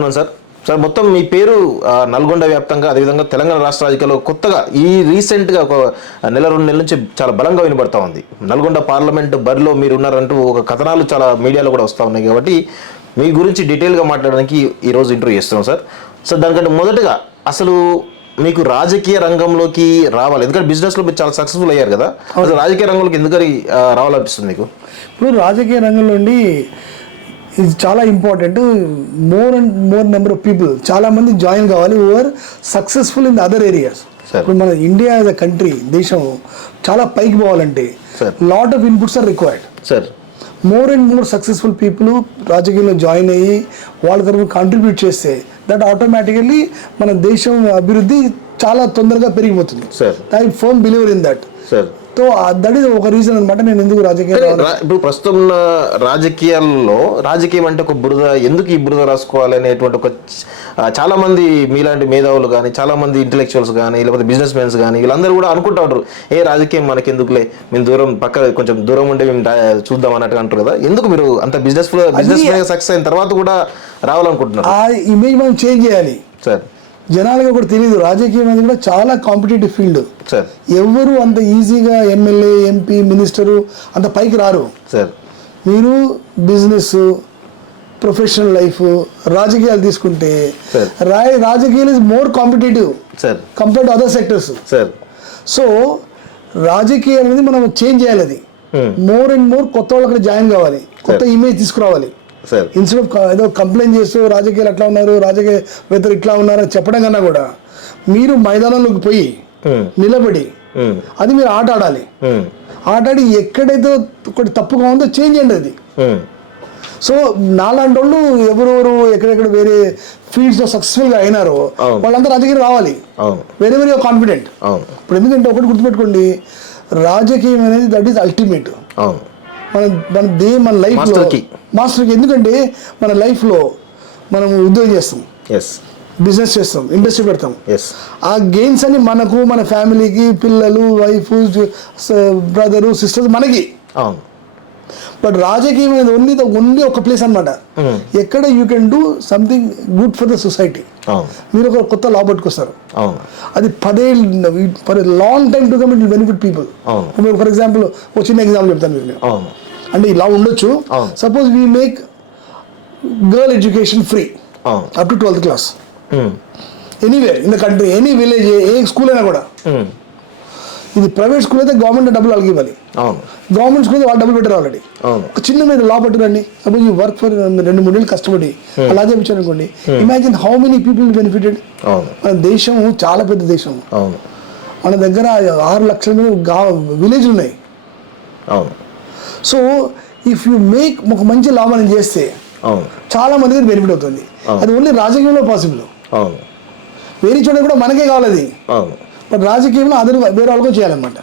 అవును sir. Sir మొత్తం మీ పేరు నల్గొండ వ్యాప్తంగా అదేవిధంగా తెలంగాణ రాష్ట్ర రాజకీయాల్లో కొత్తగా ఈ రీసెంట్గా ఒక నెల 2 నెలల నుంచి చాలా బలంగా వినబడతా ఉంది. నల్గొండ పార్లమెంట్ బరిలో మీరు ఉన్నారంటూ ఒక కథనాలు చాలా మీడియాలో కూడా వస్తూ ఉన్నాయి కాబట్టి మీ గురించి డీటెయిల్గా మాట్లాడడానికి ఈరోజు ఇంటర్వ్యూ చేస్తున్నాం సార్. సార్ దానికంటే మొదటగా అసలు మీకు రాజకీయ రంగంలోకి రావాలి, ఎందుకంటే బిజినెస్లో మీరు చాలా సక్సెస్ఫుల్ అయ్యారు కదా, అసలు రాజకీయ రంగంలోకి ఎందుకని రావాలనిపిస్తుంది మీకు? ఇప్పుడు రాజకీయ రంగంలో ఇది చాలా important. More and more number of people, చాలా మంది జాయిన్ కావాలి over successful in the other areas. ఇప్పుడు మన ఇండియా యాజ్ అ కంట్రీ, దేశం చాలా పైకి పోవాలంటే lot of inputs are required sir. More and more successful people రాజకీయంలో జాయిన్ అయ్యి వాళ్ళ తరఫున కాంట్రిబ్యూట్ చేస్తే దట్ ఆటోమేటికల్లీ మన దేశం అభివృద్ధి చాలా తొందరగా పెరిగిపోతుంది. I firm believer in that. So that is ఒక రీజన్ అనమాట నేను ఎందుకు రాజకీయాలు. ఇప్పుడు ప్రస్తుతం ఉన్న రాజకీయాల్లో రాజకీయం అంటే ఒక బురద, ఎందుకు ఈ బురద రాసుకోవాలి అనేటువంటి ఒక చాలా మంది మీలాంటి మేధావులు కానీ, చాలా మంది ఇంటెలెక్చువల్స్ కానీ, లేకపోతే బిజినెస్ మెన్స్ కానీ వీళ్ళందరూ కూడా అనుకుంటా ఉంటారు, ఏ రాజకీయం మనకి ఎందుకులే, మేము దూరం పక్క కొంచెం దూరం ఉంటే మేము చూద్దాం అన్నట్టు అంటారు కదా. ఎందుకు మీరు అంత బిజినెస్ సక్సెస్ అయిన తర్వాత కూడా రావాలనుకుంటున్నారు? ఆ ఇమేజ్ మనం చేంజ్ చేయాలి సార్. జనాలుగా కూడా తెలియదు, రాజకీయం అనేది కూడా చాలా కాంపిటేటివ్ ఫీల్డ్ సార్. ఎవరు అంత ఈజీగా ఎమ్మెల్యే, ఎంపీ, మినిస్టరు అంత పైకి రారు సార్. మీరు బిజినెస్, ప్రొఫెషనల్ లైఫ్, రాజకీయాలు తీసుకుంటే రాజకీయాలు is more competitive sir compared to other sectors sir. So రాజకీయాలు అనేది మనం చేంజ్ చేయాలి. అది మోర్ అండ్ మోర్ కొత్త వాళ్ళు అక్కడ జాయిన్ కావాలి, కొత్త ఇమేజ్ తీసుకురావాలి. ఇన్స్టెడ్ ఆఫ్ ఏదో కంప్లైంట్ చేస్తూ రాజకీయాలు అట్లా ఉన్నారు, రాజకీయ వేత్తలు ఇట్లా ఉన్నారు అని చెప్పడం కన్నా కూడా మీరు మైదానంలోకి పోయి నిలబడి అది మీరు ఆట ఆడాలి. ఆడి ఎక్కడైతే ఒకటి తప్పుగా ఉందో చేంజ్ చేయండి అది. సో నాలాంటి వాళ్ళు ఎవరెవరు ఎక్కడెక్కడ వేరే ఫీల్డ్స్ లో సక్సెస్ఫుల్ గా అయినారో వాళ్ళంతా రాజకీయం రావాలి, వెరీ వెరీ కాన్ఫిడెంట్. ఇప్పుడు ఎందుకంటే ఒకటి గుర్తుపెట్టుకోండి, రాజకీయం అనేది దట్ ఈస్ అల్టిమేట్. మన లైఫ్ లో మాస్టర్కి, ఎందుకంటే మన లైఫ్ లో మనం ఉద్యోగం చేస్తాం, బిజినెస్ చేస్తాం, ఇండస్ట్రీ పెడతాం. ఆ గెయిన్స్ అని మనకు, మన ఫ్యామిలీకి, పిల్లలు, వైఫ్, బ్రదరు, సిస్టర్స్ మనకి. బట్ రాజకీయం అనేది ఓన్లీ ఒక ప్లేస్ అనమాట, ఎక్కడ you can do something good for the society. మీరు ఒక కొత్త లా పట్టుకొస్తారు, అది 10 ఏళ్ళు for long time to come it will benefit people. For example ఒక చిన్న ఎగ్జాంపుల్ చెప్తాను మీకు. అంటే ఇలా ఉండొచ్చు, suppose we make girl education free up to 12th class anywhere in the country, any village, A school అయినా కూడా. ఇది ప్రైవేట్ స్కూల్ అయితే గవర్నమెంట్ డబ్బులు వాళ్ళకి ఇవ్వాలి, గవర్నమెంట్ స్కూల్ అయితే వాళ్ళు డబ్బులు పెట్టారు ఆల్రెడీ. ఒక చిన్న మీద లా పట్టురండి, సపోజ్ యూ వర్క్ ఫర్ 2-3 ఏళ్ళు కష్టపడి అలా చేయించారు అనుకోండి, imagine how many people benefited. మన దేశం చాలా పెద్ద దేశం, మన దగ్గర 6 లక్షల మీద విలేజ్లు ఉన్నాయి. సో ఇఫ్ యూ మేక్ ఒక మంచి లా మనం చేస్తే చాలా మందికి బెనిఫిట్ అవుతుంది. అది ఓన్లీ రాజకీయంలో పాసిబుల్, వేరే చోట కూడా మనకే కావాలి అది. బట్ రాజకీయంలో వేరే వాళ్ళకు చేయాలన్నమాట.